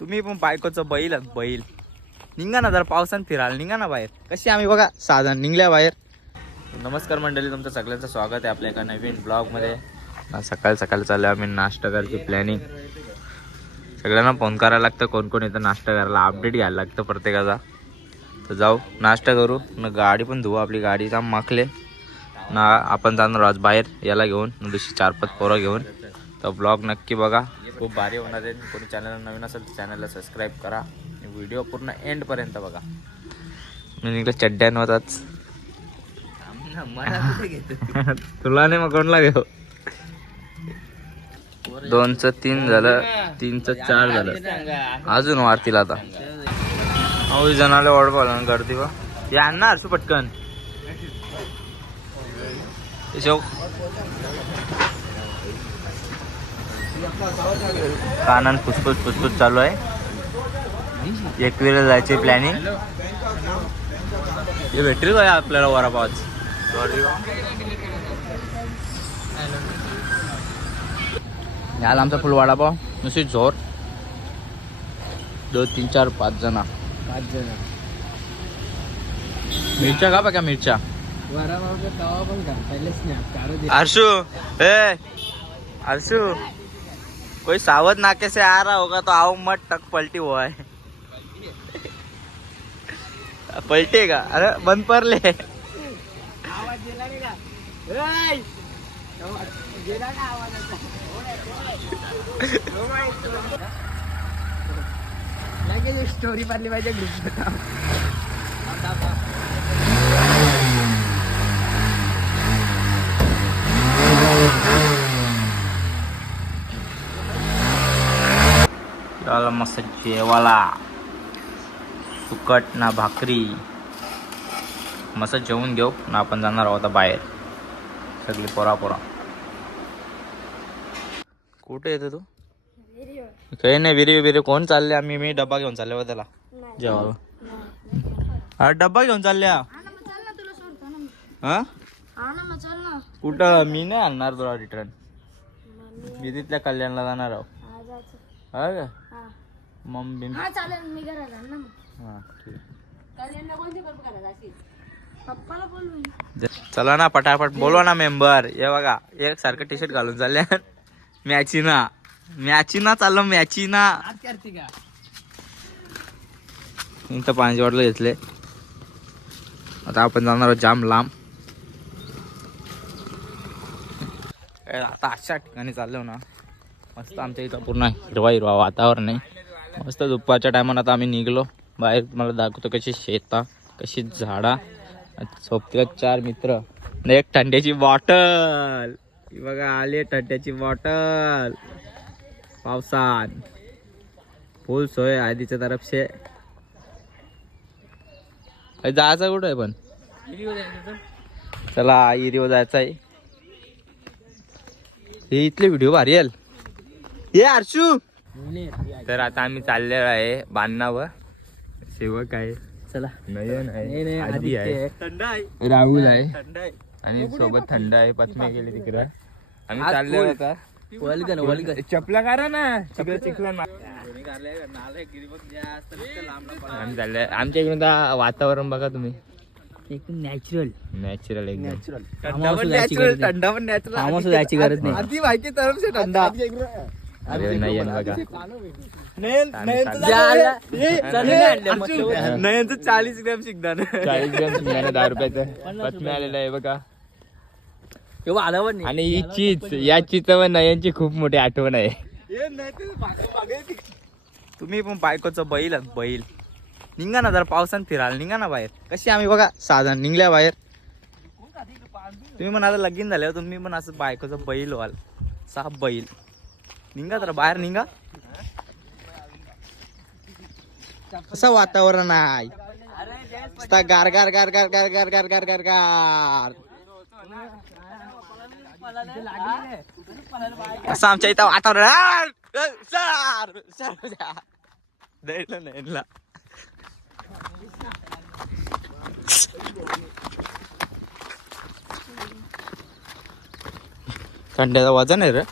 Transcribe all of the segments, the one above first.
तुम्ही पण बायकोचं बैल बैल. निघा ना जरा पावसान फिरायला निघा ना बाहेर. कशी आम्ही बघा साधन निघल्या बाहेर. नमस्कार मंडळी तुमचं सगळ्यांचं स्वागत आहे आपल्या एका नवीन ब्लॉगमध्ये. सकाळ सकाळी सकाळी आम्ही नाश्ता करायची प्लॅनिंग सगळ्यांना फोन करायला लागतं कोण कोण येतं नाश्ता करायला अपडेट घ्यायला लागतं प्रत्येकाचा. तर जाऊ नाश्ता करू न गाडी पण धुवू आपली गाडी जाम माखले. ना आपण जाणार आज बाहेर याला घेऊन दुसरी चार पाच पोरं घेऊन. तर ब्लॉग नक्की बघा. खूप भारी होणार आहे. कोणी चॅनल नवीन असेल तर चॅनलला सबस्क्राईब करा. व्हिडिओ पूर्ण एंडपर्यंत बघा. मी निघलं चड्ड्यांवरच. तुला नाही मग कोणला घेऊ? दोनचं तीन झालं तीनचं चार झालं. अजून वाढतील आता. अहो जणाला ऑर्डर गर्दी बा. हे आणणार सु पटकन. शेव कानान फुसफुस फुसफुस चालू आहे. एकविरा जायची प्लॅनिंग हे भेटेल काय आपल्याला वरापावच? याला आमचा फुल वडापाव. नुसती झोर. दोन तीन चार पाच जण. पाच जण. मिरच्या का बघा मिरच्या. का अर्शु ए अर्शु कोई सावध नाके से आ रहा होगा तो आओ मत टक पलटी हुआ है पलटेगा अरे बंद पर ले। स्टोरी पाडली पाहिजे ग्रुप त्याला मस्त जेवाला सुकट ना भाकरी. मस्त जेवून घेऊ ना आपण जाणार आहोत बाहेर. सगळी पोरा पोरा. कुठे येतो तू? काही नाही विरी विरी. कोण चालले? आम्ही मी डब्बा घेऊन चालले बा त्याला. जेवायला. हा डब्बा घेऊन चालल्या? हा? कुठं? मी नाही आणणार तुला रिटर्न मी तिथल्या कल्याणला जाणार आहो. हा का? बिन हा चालेल मी घरात मग. हा ठीक. पप्पाला चला ना पटापट. बोलवा ना मेंबर. हे बघा एक सारखं टी शर्ट घालून चालले. मॅची ना. मॅची ना चाललं मॅची ना. इथं पाण्याची बॉटल घेतले. आता आपण जाणार आहोत जाम लांब. काय आता अशा ठिकाणी चाललो ना. मस्त आमच्या इथं पूर्ण हिरवा हिरवा वातावरण आहे. मस्त दुपारच्या टायमात आता आम्ही निघलो. बाहेर तुम्हाला दाखवतो कशी शेता कशी झाडा सोबतीला चार मित्र. एक थंड्याची बॉटल बघा आली थंड्याची बॉटल पावसात फुल सोय आधीच्या तरफशे. जायचं कुठं आहे पण? चला इरिओ जायचं आहे. हे इथले व्हिडिओ भारी येईल ये अर्शू तर आता आम्ही चाललेलो आहे बांधणावर. सेवक आहे. चला. नयन आहे. आधी आहे. आहे. थंड आहे. राहुल आहे. थंड आहे. आणि सोबत थंड आहे. पत्नी गेली तिकडं. आम्ही आज चाललो फुल. आता. वल्गन वल्गन. चपला करा ना. तिकडे चिखला आम्ही चाललोय. आमच्या इकडे आता वातावरण बघा तुम्ही. एकदम नॅचरल नॅचरल एकदम. नॅचरल थंडा पण नॅचरल थंडा पण नॅचरल जायची गरज नाही. आधी माहिती तरफ से थंडा अरे नाही बघा. नयनचं चाळीस ग्रॅम शिकदान चाळीस ग्रॅम दहा रुपयाचं. पत्नी आलेलं आहे बघा. नाही. आणि ही चीज या चीजवर नयनची खूप मोठी आठवण आहे. तुम्ही पण बायकोचं बैल आहात, बैल. निघा ना जरा पावसात फिरायला निघा ना बाहेर. कशी आम्ही बघा साधन निघल्या बाहेर. तुम्ही पण आता लगीन झाल्यावर तुम्ही पण असं बायकोचं बैल व्हाल. साप बैल. निघा जरा बाहेर निघा. कसं वातावरण आहे? गार गार गार गार गार गार गार गार गार गार. असं आमच्या इथं वातावरण नाही. थंड्याचं वजन आहे रे.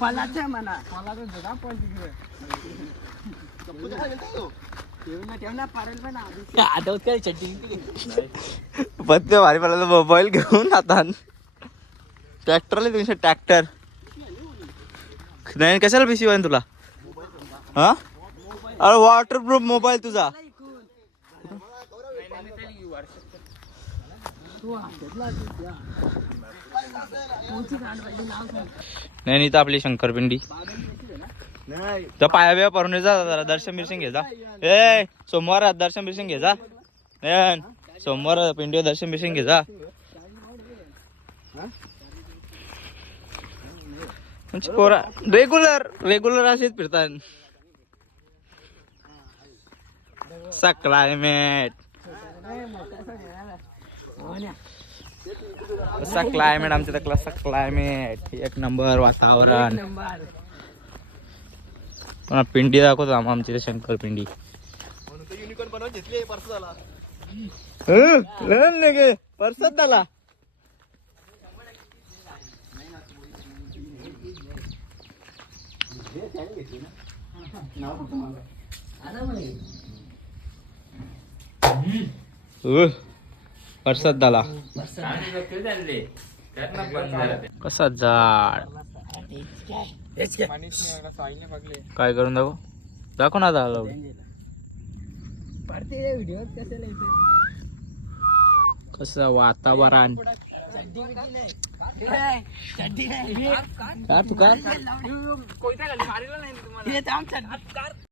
ठेव म्हणा पलाच का पण तिकडे ना ठेव ना आठवत काय चट्टी पत्ते भारी पडला मोबाईल घेऊन आता ट्रॅक्टरला तीनशे ट्रॅक्टर. नाही कशाला पिशी तुला? हा? अरे वॉटर प्रूफ मोबाईल तुझा. नाही नाही तर आपली शंकरपिंडी. तर पाया बिया परून जा जरा दर्शन बिर्शन घे जा. ए सोमवार दर्शन बिर्शन घे जा. सोमवार पिंडीवर दर्शन बिर्शन घे जा. म्हणजे पोरा रेग्युलर रेग्युलर असेच फिरतात. सा क्लायमेट असा क्लायमेट आमच्या तर क्लासचा क्लायमेट एक नंबर वातावरण. पुन्हा पिंडी दाखवतो आम- आमची ते शंकर पिंडी. झाला. परसत झाला कसा जाड. काय करून दाखव? दाखव ना झालं कसं वातावरण. तू काय?